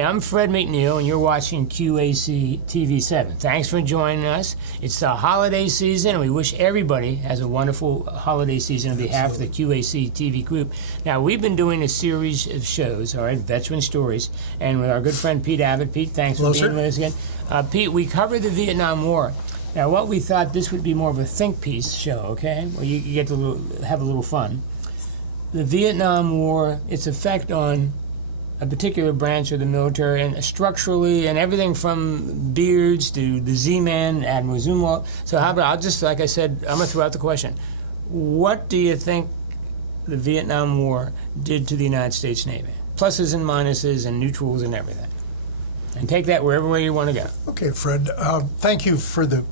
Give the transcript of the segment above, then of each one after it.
Hi, I'm Fred McNeil, and you're watching QAC TV7. Thanks for joining us. It's the holiday season, and we wish everybody has a wonderful holiday season on behalf of the QAC TV group. Now, we've been doing a series of shows, all right, Veteran Stories, and with our good friend Pete Abbott. Pete, thanks for being with us again. Pete, we covered the Vietnam War. Now, what we thought, this would be more of a think piece show, okay, where you get to have a little fun. The Vietnam War, its effect on a particular branch of the military, and structurally, and everything from Beards to the Z-Man, Admiral Zumwalt. So how about, I'll just, like I said, I'm going to throw out the question. What do you think the Vietnam War did to the United States Navy? Pluses and minuses and neutrals and everything. And take that wherever way you want to go. Okay, Fred, thank you for the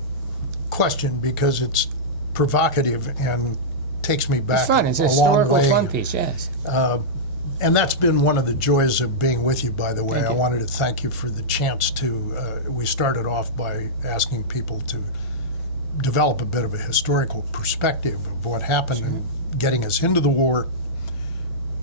question, because it's provocative and takes me back. It's fun. It's a historical fun piece, yes. And that's been one of the joys of being with you, by the way. I wanted to thank you for the chance to, we started off by asking people to develop a bit of a historical perspective of what happened in getting us into the war.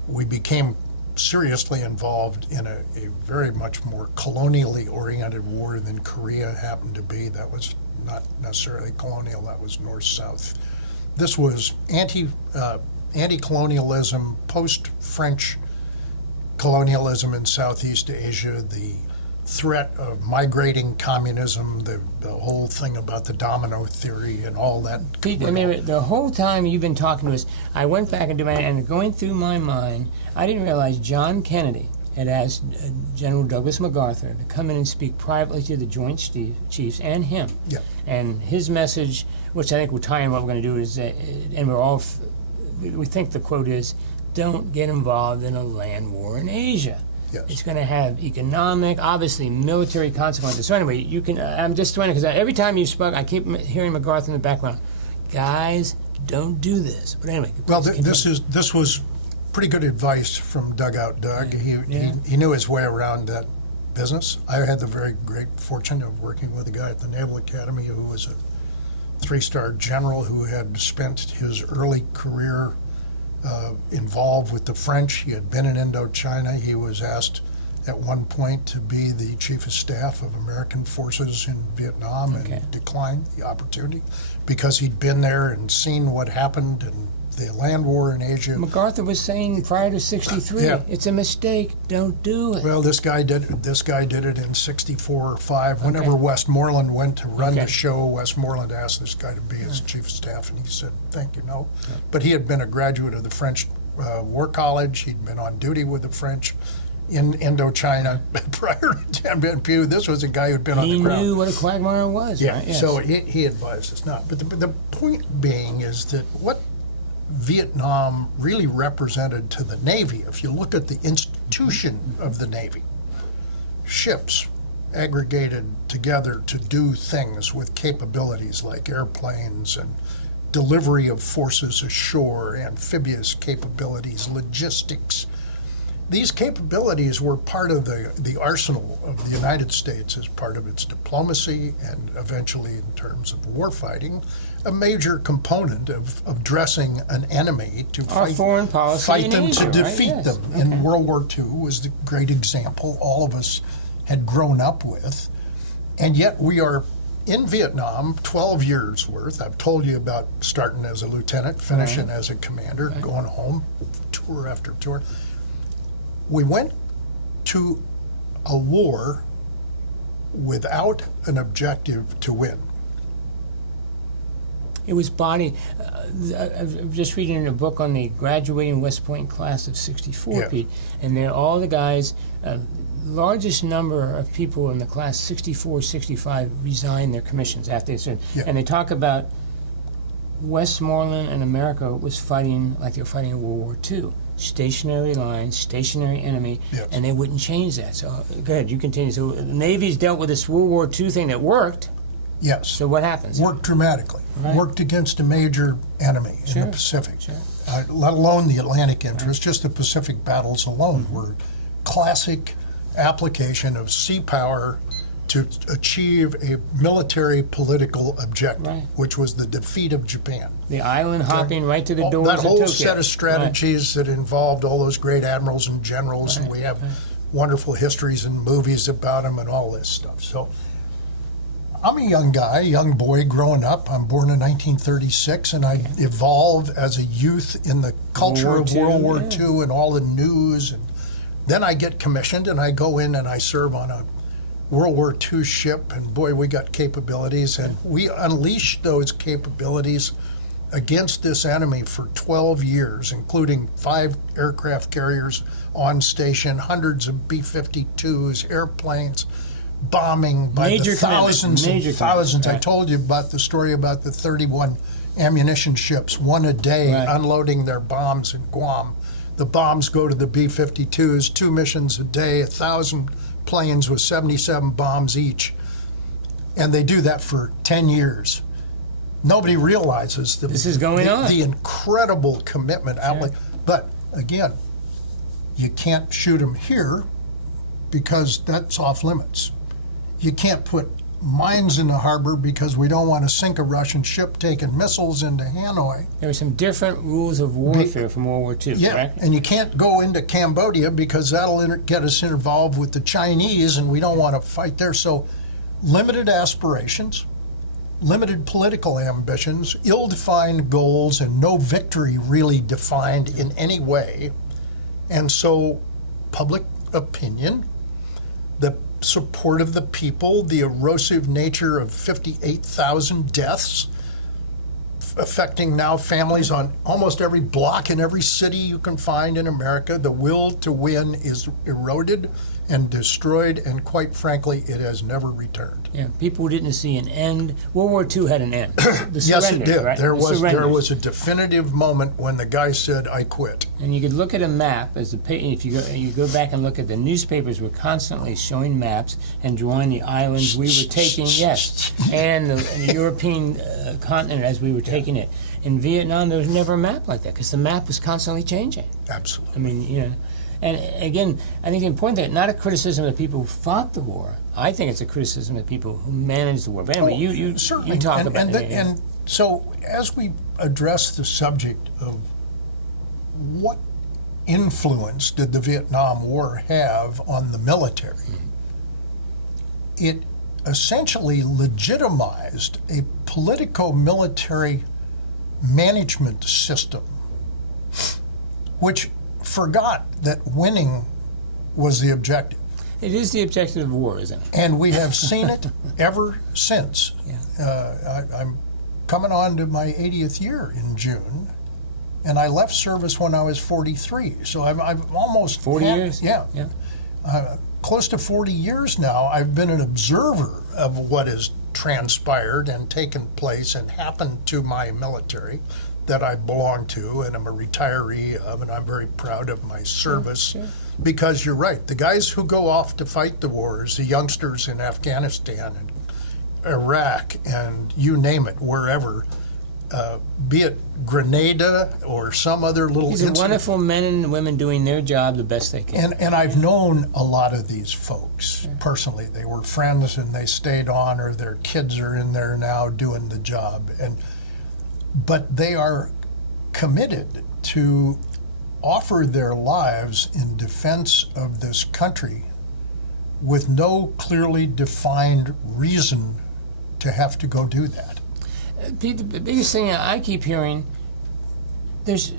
We became seriously involved in a very much more colonially oriented war than Korea happened to be. That was not necessarily colonial, that was North-South. This was anti-colonialism, post-French colonialism in Southeast Asia, the threat of migrating communism, the whole thing about the domino theory and all that. Pete, I mean, the whole time you've been talking to us, I went back and going through my mind, I didn't realize John Kennedy had asked General Douglas MacArthur to come in and speak privately to the Joint Chiefs and him. Yeah. And his message, which I think will tie in what we're going to do, is that, and we think the quote is, don't get involved in a land war in Asia. Yes. It's going to have economic, obviously military consequences. So anyway, you can. I'm just trying to, because every time you spoke, I keep hearing MacArthur in the background. Guys, don't do this. But anyway. Well, this was pretty good advice from Dugout Doug. He knew his way around that business. I had the very great fortune of working with a guy at the Naval Academy who was a 3-star general who had spent his early career involved with the French. He had been in Indochina. He was asked at one point to be the chief of staff of American forces in Vietnam and declined the opportunity because he'd been there and seen what happened in the land war in Asia. MacArthur was saying prior to 63, it's a mistake, don't do it. Well, this guy did it in 64 or 5. Whenever Westmoreland went to run the show, Westmoreland asked this guy to be his chief of staff, and he said, thank you, no. But he had been a graduate of the French War College. He'd been on duty with the French in Indochina prior to Dien Bien Phu. This was a guy who'd been on the ground. He knew what a quagmire was, right? Yes. So he advised us not. But the point being is that what Vietnam really represented to the Navy, if you look at the institution of the Navy, ships aggregated together to do things with capabilities like airplanes and delivery of forces ashore, amphibious capabilities, logistics. These capabilities were part of the arsenal of the United States as part of its diplomacy and eventually in terms of warfighting, a major component of dressing an enemy to fight them, to defeat them. In World War II was the great example all of us had grown up with. And yet we are in Vietnam 12 years worth. I've told you about starting as a lieutenant, finishing as a commander, going home, tour after tour. We went to a war without an objective to win. It was body. I'm just reading in a book on the graduating West Point class of 64, Pete, and they're all the guys, largest number of people in the class 64, 65 resigned their commissions after they served. And they talk about Westmoreland and America was fighting like they were fighting in World War II. Stationary lines, stationary enemy, and they wouldn't change that. So go ahead, you continue. So the Navy's dealt with this World War II thing that worked. Yes. So what happens? Worked dramatically. Worked against a major enemy in the Pacific. Let alone the Atlantic interest, just the Pacific battles alone were classic application of sea power to achieve a military political objective, which was the defeat of Japan. The island hopping right to the doors that of whole Tokyo. Set of strategies that involved all those great admirals and generals, and we have wonderful histories and movies about them and all this stuff. So I'm a young guy, young boy growing up. I'm born in 1936, and I evolve as a youth in the culture of World War II and all the news. And then I get commissioned, and I go in and I serve on a World War II ship, and boy, we got capabilities, and we unleashed those capabilities against this enemy for 12 years, including 5 aircraft carriers on station, hundreds of B-52s, airplanes, bombing by Major the thousands and thousands. Right. I told you about the story about the 31 ammunition ships, one a day, unloading their bombs in Guam. The bombs go to the B-52s, 2 missions a day, 1,000 planes with 77 bombs each. And they do that for 10 years. Nobody realizes This is going on. The incredible commitment outlay. But again, you can't shoot them here because that's off limits. You can't put mines in the harbor because we don't want to sink a Russian ship taking missiles into Hanoi. There are some different rules of warfare from World War II, correct? And you can't go into Cambodia because that'll get us involved with the Chinese, and we don't want to fight there. So limited aspirations, limited political ambitions, ill-defined goals, and no victory really defined in any way. And so public opinion, the support of the people, the erosive nature of 58,000 deaths, affecting now families on almost every block in every city you can find in America. The will to win is eroded and destroyed, and quite frankly, it has never returned. Yeah, people didn't see an end. World War II had an end. The Yes, it did. Right? There was a definitive moment when the guy said, "I quit." And you could look at a map as if you go back and look at the newspapers were constantly showing maps and drawing the islands we were taking, yes, and the European continent as we were taking it. In Vietnam, there was never a map like that because the map was constantly changing. Absolutely. I mean, and again, I think the important thing, not a criticism of the people who fought the war. I think it's a criticism of the people who managed the war. But anyway, you talk about it. And so as we address the subject of what influence did the Vietnam War have on the military, it essentially legitimized a politico-military management system which forgot that winning was the objective. It is the objective of war, isn't it? And we have seen it ever since. Yeah. I'm coming on to my 80th year in June, and I left service when I was 43. So I've almost 40 years? Yeah. Yeah. Close to 40 years now, I've been an observer of what has transpired and taken place and happened to my military that I belong to and I'm a retiree of, and I'm very proud of my service. Sure. Because you're right, the guys who go off to fight the wars, the youngsters in Afghanistan and Iraq and you name it, wherever, be it Grenada or some other little These are incident. wonderful men and women doing their job the best they can. And I've known a lot of these folks personally. They were friends and they stayed on, or their kids are in there now doing the job. But they are committed to offer their lives in defense of this country with no clearly defined reason to have to go do that. Pete, the biggest thing I keep hearing, there's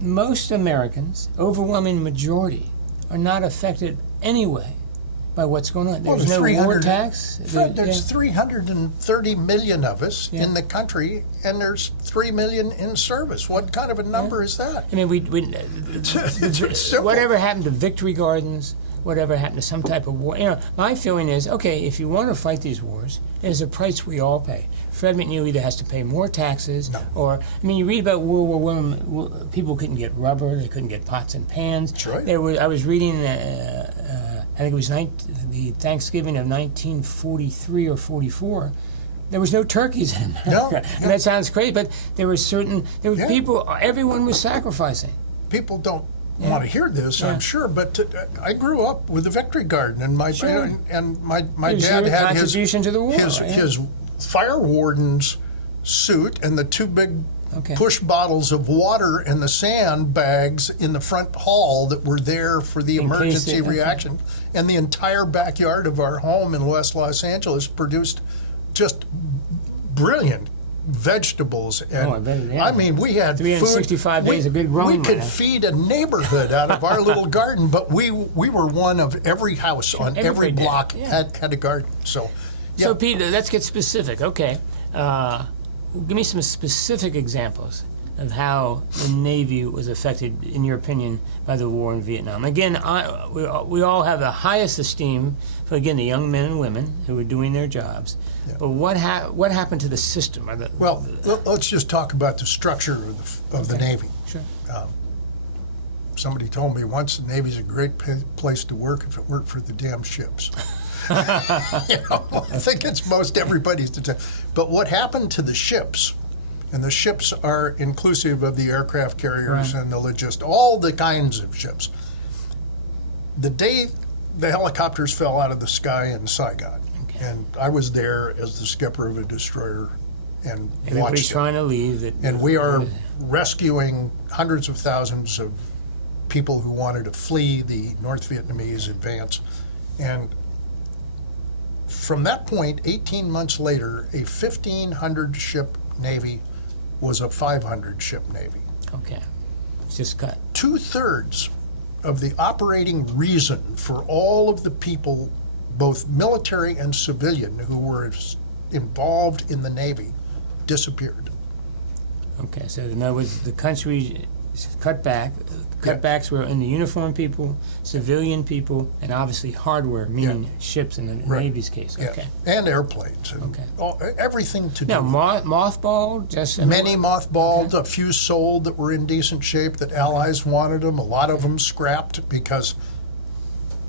most Americans, overwhelming majority, are not affected anyway by what's going on. There's no war tax. There's 330 million of us Yeah. in the country, and there's 3 million in service. What kind of a number is that? I mean, It's simple. whatever happened to victory gardens, whatever happened to some type of war. My feeling is, okay, if you want to fight these wars, there's a price we all pay. Fred McNew either has to pay more taxes, or, I mean, you read about World War I, people couldn't get rubber, they couldn't get pots and pans. That's right. I was reading, I think it was the Thanksgiving of 1943 or 44. There was no turkeys in America. No. And that sounds crazy, but there were Yeah. people, everyone was sacrificing. People don't want to hear this, Yeah. I'm sure, but I grew up with a victory garden, and my Sure. my It was dad your had contribution to the war, right? his fire warden's suit and the two big Okay. push bottles of water in the sandbags in the front hall that were there for the In case emergency they- reaction. And the entire backyard of our home in West Los Angeles produced just brilliant vegetables. And I bet, yeah. I mean, we had 365 food. days of good growing We could right now. feed a neighborhood out of our little garden, but we were one of every house on every Every day, block yeah. had a garden. So, yeah. So, Pete, let's get specific. Okay. Give me some specific examples of how the Navy was affected, in your opinion, by the war in Vietnam. Again, we all have the highest esteem for, again, the young men and women who were doing their jobs. Yeah. But what happened to the system? Well, let's just talk about the structure of the Navy. Sure. Somebody told me once the Navy's a great place to work if it weren't for the damn ships. I think it's most everybody's. But what happened to the ships, and the ships are inclusive of the aircraft carriers Right. and the all the kinds of ships. The day the helicopters fell out of the sky in Saigon, Okay. and I was there as the skipper of a destroyer and Everybody's watched it. trying to leave. And we are rescuing hundreds of thousands of people who wanted to flee the North Vietnamese advance. And from that point, 18 months later, a 1,500 ship Navy was a 500 ship Navy. Okay. It's just cut. 2/3 of the operating reason for all of the people, both military and civilian, who were involved in the Navy disappeared. Okay, so in other words, the country cut back. Cutbacks were in the uniformed people, civilian people, and obviously hardware, meaning ships in the Right. Navy's case. Yeah. Okay. And airplanes and Okay. everything to Now, do. mothballed, just Many mothballed, a few sold that were in decent shape that Allies wanted them. A lot of them scrapped because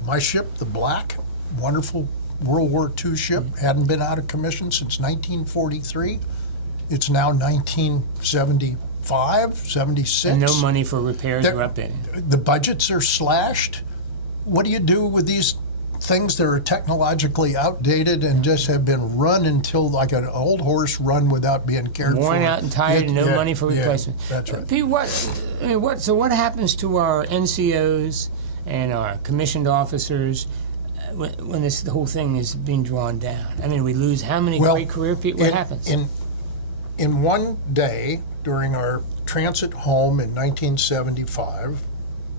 my ship, the Black, wonderful World War II ship, hadn't been out of commission since 1943. It's now 1975, 76. and no money for repairs There- or updating. The budgets are slashed. What do you do with these things that are technologically outdated and just have been run until like an old horse run without being cared for? Worn out and tired, and no money for replacement. That's right. Pete, so what happens to our NCOs and our commissioned officers when the whole thing is being drawn down? I mean, we lose how many great career people? What happens? In one day during our transit home in 1975,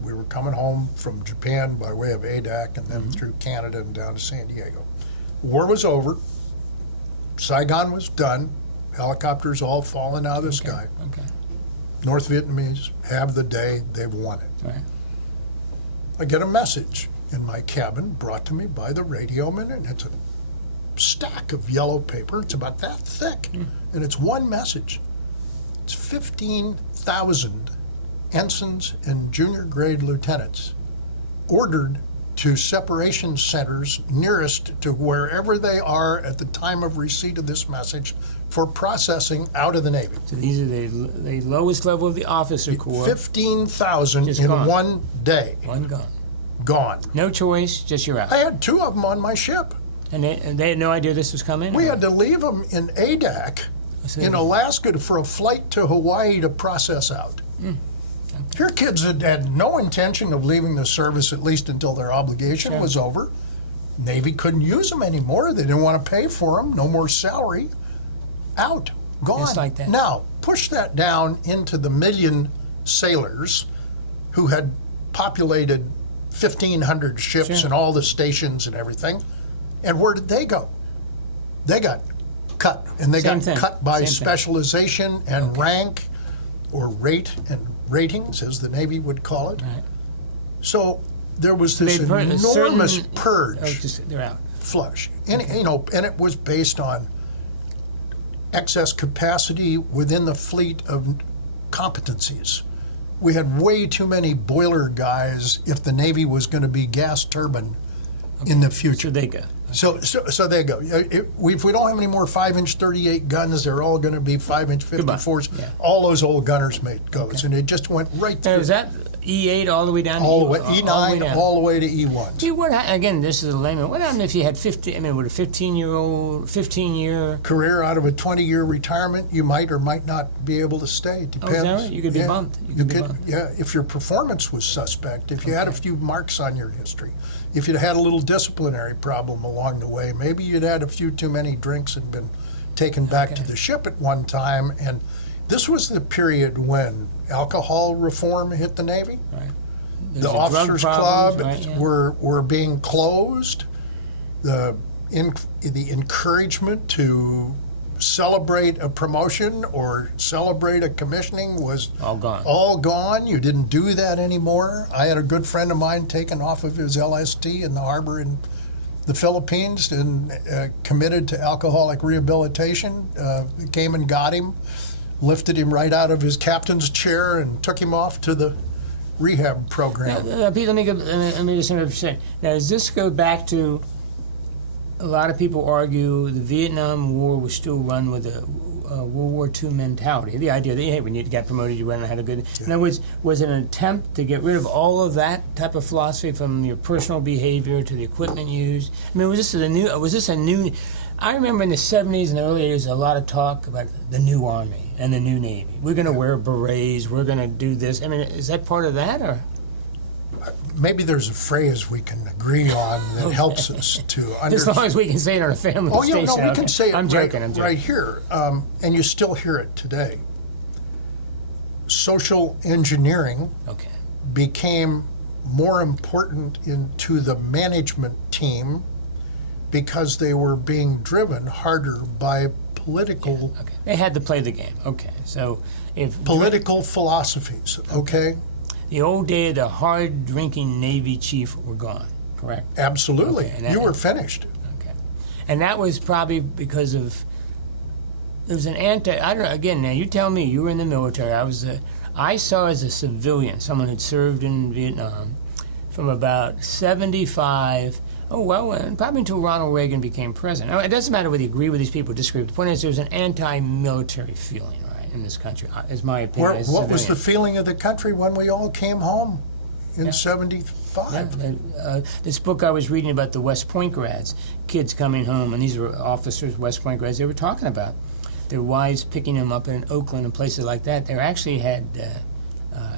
we were coming home from Japan by way of ADAC and then through Canada and down to San Diego. War was over. Saigon was done. Helicopters all falling out of the sky. Okay. North Vietnamese have the day. They've won it. Right. I get a message in my cabin brought to me by the radio man, and it's a stack of yellow paper. It's about that thick, and it's one message. It's 15,000 ensigns and junior grade lieutenants ordered to separation centers nearest to wherever they are at the time of receipt of this message for processing out of the Navy. So these are the lowest level of the officer corps. 15,000 Just in gone. one day. One gone. Gone. No choice, just you're out. I had two of them on my ship. And they had no idea this was coming? We had to leave them in ADAC So- in Alaska for a flight to Hawaii to process out. Here, kids had no intention of leaving the service, at least until their obligation Sure. was over. Navy couldn't use them anymore. They didn't want to pay for them. No more salary. Out. Gone. Just like that. Now, push that down into the million sailors who had populated 1,500 ships Sure. and all the stations and everything. And where did they go? They got cut. And they Same got thing. cut by Same thing. specialization and rank or rate and ratings, as the Navy would call it. Right. So there was this They put a enormous certain- purge Oh, just they're out. flush. And, and it was based on excess capacity within the fleet of competencies. We had way too many boiler guys if the Navy was going to be gas turbine in the future. So they go. So there you go. If we don't have any more 5-inch 38 guns, they're all going to be 5-inch 54s. Yeah. All those old gunners made goes, and it just went right Now, through. is that E8 all the way down all to the way E9, down. all the way to E1. See, again, this is a layman. What happened if you had 50? I mean, with a 15-year Career out of a 20-year retirement, you might or might not be able to stay. Depends. Oh, is that right? You could be bumped. You could be bumped. Yeah, if your performance was suspect, if you had a few marks on your history, if you'd had a little disciplinary problem along the way, maybe you'd had a few too many drinks and been taken back to the ship at one time. And this was the period when alcohol reform hit the Navy. Right. The officers' club were being closed. The encouragement to celebrate a promotion or celebrate a commissioning was all gone. You didn't do that anymore. I had a good friend of mine taken off of his LST in the harbor in the Philippines and committed to alcoholic rehabilitation. Came and got him, lifted him right out of his captain's chair and took him off to the rehab program. Pete, let me just say. Now, does this go back to? A lot of people argue the Vietnam War was still run with a World War II mentality. The idea that, hey, when you got promoted, you went and had a good. In other words, was it an attempt to get rid of all of that type of philosophy from your personal behavior to the equipment used? I mean, was this a new? I remember in the 70s and the early 80s, a lot of talk about the new Army and the new Navy. We're going to wear berets. We're going to do this. I mean, is that part of that, or? Maybe there's a phrase we can agree on that helps us to understand. As long as we can say it on a family station. Oh, yeah, no, we can say it I'm joking. right here. And you still hear it today. Social engineering became more important to the management team because they were being driven harder by political... Yeah, they had to play the game. So if... Political philosophies, The old day of the hard-drinking Navy chief were gone, correct? Absolutely. You were finished. Okay. And that was probably because of, there was an I don't know, again, now you tell me, you were in the military. I saw as a civilian, someone who'd served in Vietnam, from about 75, and probably until Ronald Reagan became president. Now, it doesn't matter whether you agree with these people or disagree. The point is there was an anti-military feeling, in this country, is my opinion. What was the feeling of the country when we all came home in 75? This book I was reading about the West Point grads, kids coming home, and these were officers, West Point grads, they were talking about their wives picking them up in Oakland and places like that. They actually had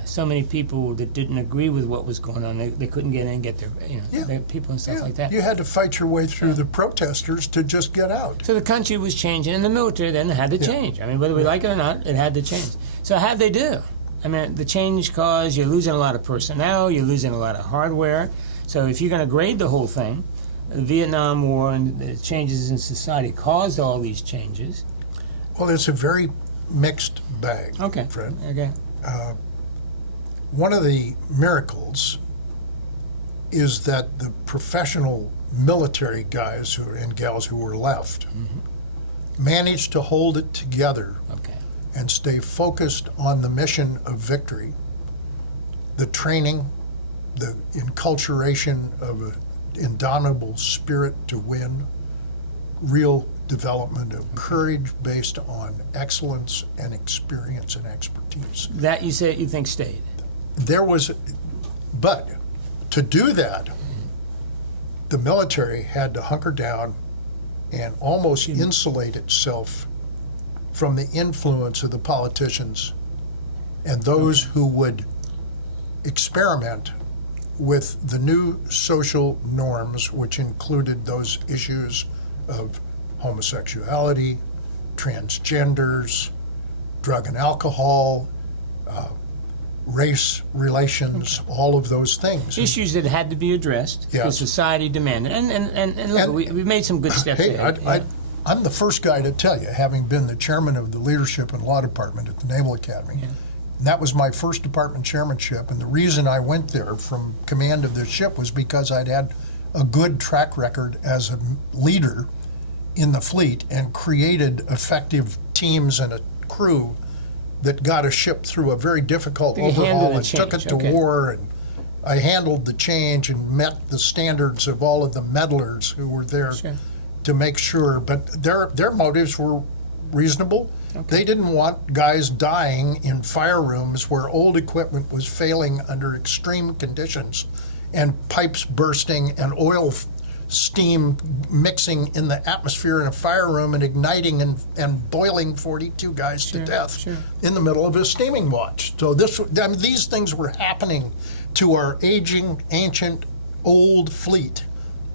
so many people that didn't agree with what was going on. They couldn't get in and get their people and stuff like that. You had to fight your way through the protesters to just get out. So the country was changing, and the military then had to change. I mean, whether we like it or not, it had to change. So how'd they do? I mean, the change caused you're losing a lot of personnel, you're losing a lot of hardware. So if you're going to grade the whole thing, the Vietnam War and the changes in society caused all these changes. Well, it's a very mixed bag, Fred. Okay. One of the miracles is that the professional military guys and gals who were left managed to hold it together and stay focused on the mission of victory, the training, the enculturation of an indomitable spirit to win, real development of courage based on excellence and experience and expertise. That you think stayed? But to do that, the military had to hunker down and almost insulate itself from the influence of the politicians and those who would experiment with the new social norms, which included those issues of homosexuality, transgenders, drug and alcohol, race relations, all of those things. Issues that had to be addressed because society demanded. And look, we made some good steps ahead. I'm the first guy to tell you, having been the chairman of the leadership and law department at the Naval Academy. And that was my first department chairmanship, and the reason I went there from command of the ship was because I'd had a good track record as a leader in the fleet and created effective teams and a crew that got a ship through a very difficult overhaul and took it to war. And I handled the change and met the standards of all of the meddlers who were there to make sure. But their motives were reasonable. They didn't want guys dying in fire rooms where old equipment was failing under extreme conditions and pipes bursting and oil steam mixing in the atmosphere in a fire room and igniting and boiling 42 guys to death in the middle of a steaming watch. So these things were happening to our aging, ancient, old fleet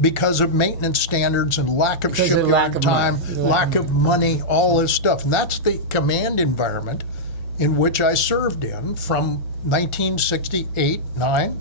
because of maintenance standards and lack of shipyard time, lack of money, all this stuff. And that's the command environment in which I served in from 1968-9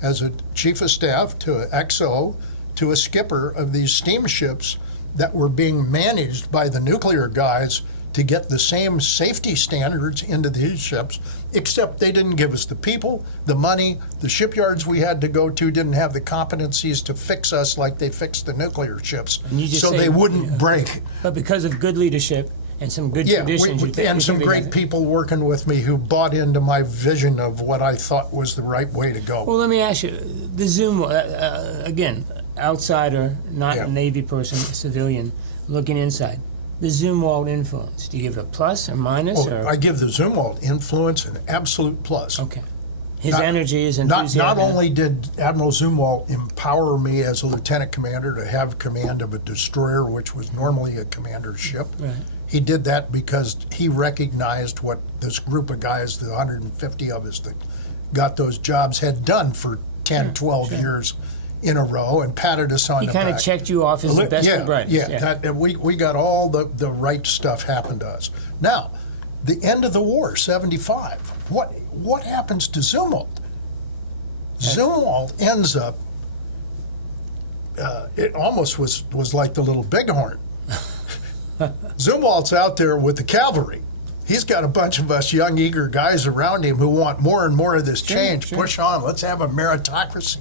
as a chief of staff to an XO to a skipper of these steamships that were being managed by the nuclear guys to get the same safety standards into these ships, except they didn't give us the people, the money, the shipyards we had to go to didn't have the competencies to fix us like they fixed the nuclear ships, so they wouldn't break. But because of good leadership and some good traditions. And some great people working with me who bought into my vision of what I thought was the right way to go. Well, let me ask you, the Zoom, again, outsider, not a Navy person, a civilian, looking inside. The Zumwalt influence, do you give it a plus or minus? I give the Zumwalt influence an absolute plus. Okay. His energy is enthusiasm. Not only did Admiral Zumwalt empower me as a lieutenant commander to have command of a destroyer, which was normally a commander's ship, he did that because he recognized what this group of guys, the 150 of us that got those jobs, had done for 10, 12 years in a row and patted us on the back. He kind of checked you off as the best and brightest. We got all the right stuff happened to us. Now, the end of the war, 75. What happens to Zumwalt? Zumwalt ends up, it almost was like the little bighorn. Zumwalt's out there with the cavalry. He's got a bunch of us young, eager guys around him who want more and more of this change. Push on. Let's have a meritocracy.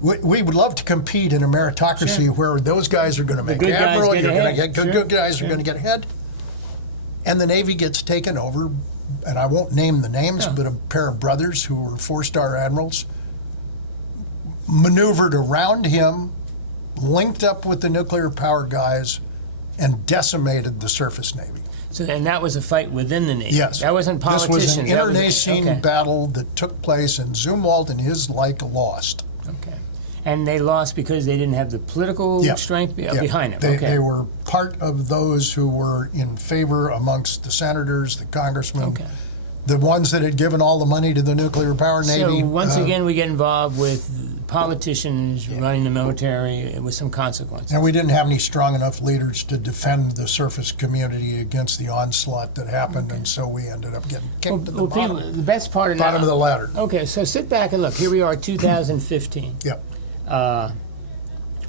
We would love to compete in a meritocracy where those guys are going to make admiral, you're going to get good guys are going to get ahead. And the Navy gets taken over, and I won't name the names, but a pair of brothers who were four-star admirals maneuvered around him, linked up with the nuclear power guys, and decimated the surface Navy. So, and that was a fight within the Navy? Yes. That wasn't politicians? This was an internecine battle that took place, and Zumwalt and his like lost. Okay. And they lost because they didn't have the political strength behind them. They were part of those who were in favor amongst the senators, the congressmen, the ones that had given all the money to the nuclear power Navy. So once again, we get involved with politicians running the military with some consequences. And we didn't have any strong enough leaders to defend the surface community against the onslaught that happened, and so we ended up getting kicked to the bottom, the best part of bottom of the ladder. Okay, so sit back and look. Here we are, 2015. Yep.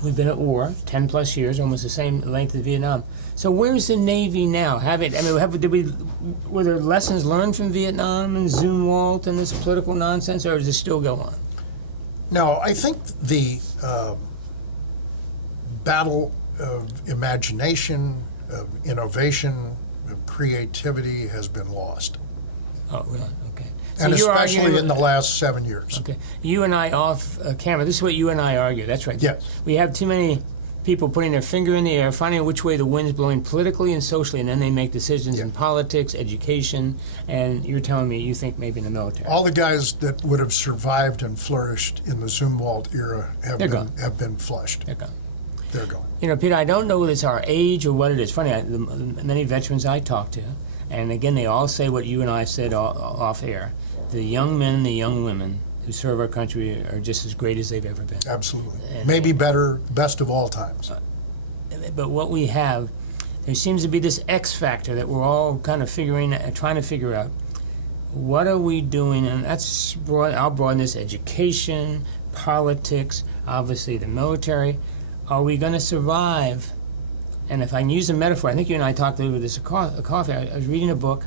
We've been at war 10 plus years, almost the same length as Vietnam. So where's the Navy now? Were there lessons learned from Vietnam and Zumwalt and this political nonsense, or does it still go on? No, I think the battle of imagination, of innovation, of creativity has been lost. Oh, really? Okay. So and especially in the last 7 years. Okay. You and I off camera, this is what you and I argue. That's right. Yes. We have too many people putting their finger in the air, finding out which way the wind's blowing politically and socially, and then they make decisions in politics, education, and you're telling me you think maybe in the military. All the guys that would have survived and flourished in the Zumwalt era have been flushed. They're gone. They're gone. You know, Peter, I don't know whether it's our age or what it is. Funny, many veterans I talk to, and again, they all say what you and I said off air. The young men and the young women who serve our country are just as great as they've ever been. Absolutely. Maybe better, best of all times. But what we have, there seems to be this X factor that we're all kind of trying to figure out. What are we doing? And I'll broaden this: education, politics, obviously the military. Are we going to survive? And if I can use a metaphor, I think you and I talked over this at coffee. I was reading a book,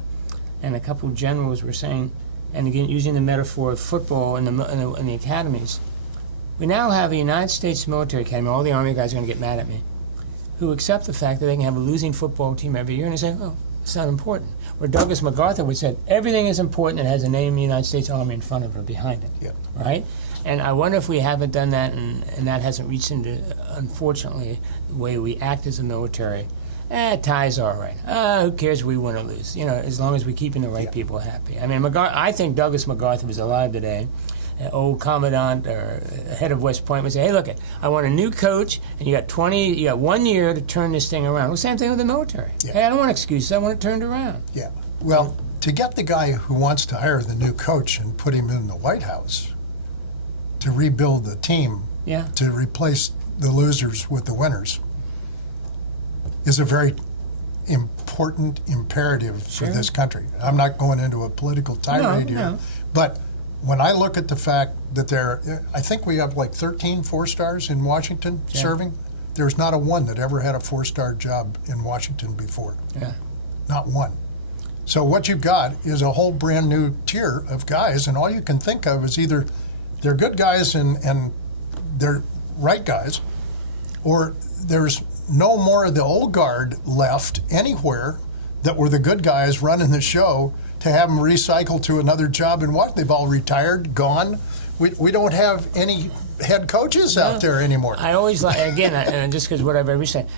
and a couple of generals were saying, and again, using the metaphor of football in the academies, we now have a United States military academy, all the Army guys are going to get mad at me, who accept the fact that they can have a losing football team every year, and they say, oh, it's not important. Where Douglas MacArthur would say, everything is important that has the name of the United States Army in front of it or behind it, right? And I wonder if we haven't done that, and that hasn't reached into, unfortunately, the way we act as a military. ties are all right. Who cares if we win or lose? You know, as long as we're keeping the right people happy. I mean, I think Douglas MacArthur was alive today. Old commandant or head of West Point would say, "Hey, look, I want a new coach, and you got 1 year to turn this thing around." Well, same thing with the military. Yeah. Hey, I don't want excuses. I want it turned around. Yeah. Well, to get the guy who wants to hire the new coach and put him in the White House to rebuild the team, Yeah. to replace the losers with the winners, is a very important imperative for Sure. this country. I'm not going into a political tirade here, No. but when I look at the fact that I think we have like 13 4-stars in Washington Yeah. serving. There's not a one that ever had a 4-star job in Washington before. Yeah. Not one. So what you've got is a whole brand new tier of guys, and all you can think of is either they're good guys and they're right guys, or there's no more of the old guard left anywhere that were the good guys running the show to have them recycle to another job and what? They've all retired, gone. We don't have any head coaches out there anymore. I always like, again, and just because what I've ever said,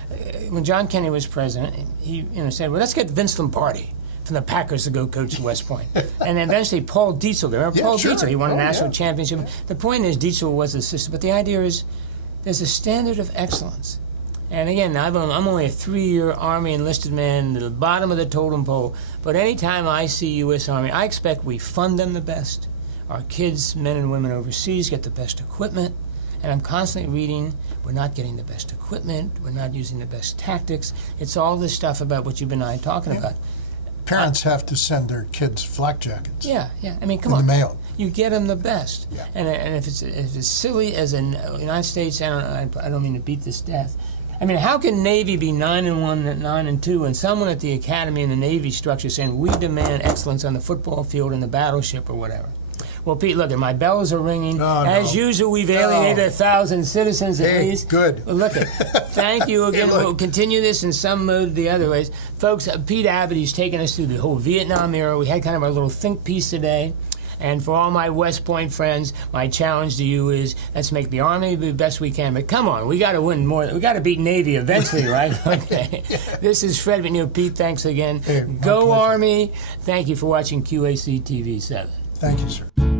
when John Kennedy was president, he said, well, let's get Vince Lombardi from the Packers to go coach West Point. And then eventually Paul Dietzel, remember Paul Dietzel? He won a national championship. The point is Dietzel was the assistant, but the idea is there's a standard of excellence. And again, I'm only a 3-year Army enlisted man at the bottom of the totem pole, but anytime I see U.S. Army, I expect we fund them the best. Our kids, men and women overseas, get the best equipment. And I'm constantly reading, we're not getting the best equipment, we're not using the best tactics. It's all this stuff about what you've been talking about. Parents have to send their kids flak jackets. Yeah. I mean, come in on. the mail. You get them the best. Yeah. And if it's silly as in the United States, I don't mean to beat this to death. I mean, how can Navy be 9-1 and 9-2, and someone at the Academy in the Navy structure saying we demand excellence on the football field and the battleship or whatever? Well, Pete, look, my bells are ringing. As usual, we've alienated 1,000 citizens at least. Good. Well, look, thank you again. We'll continue this in some mode the other ways. Folks, Pete Abbott, he's taken us through the whole Vietnam era. We had kind of our little think piece today. And for all my West Point friends, my challenge to you is let's make the Army the best we can. But come on, we got to win more. We got to beat Navy eventually, right? Okay. This is Fred McNeil. Pete, thanks again. Hey, Go pleasure. Army. Thank you for watching QAC TV 7. Thank you, sir.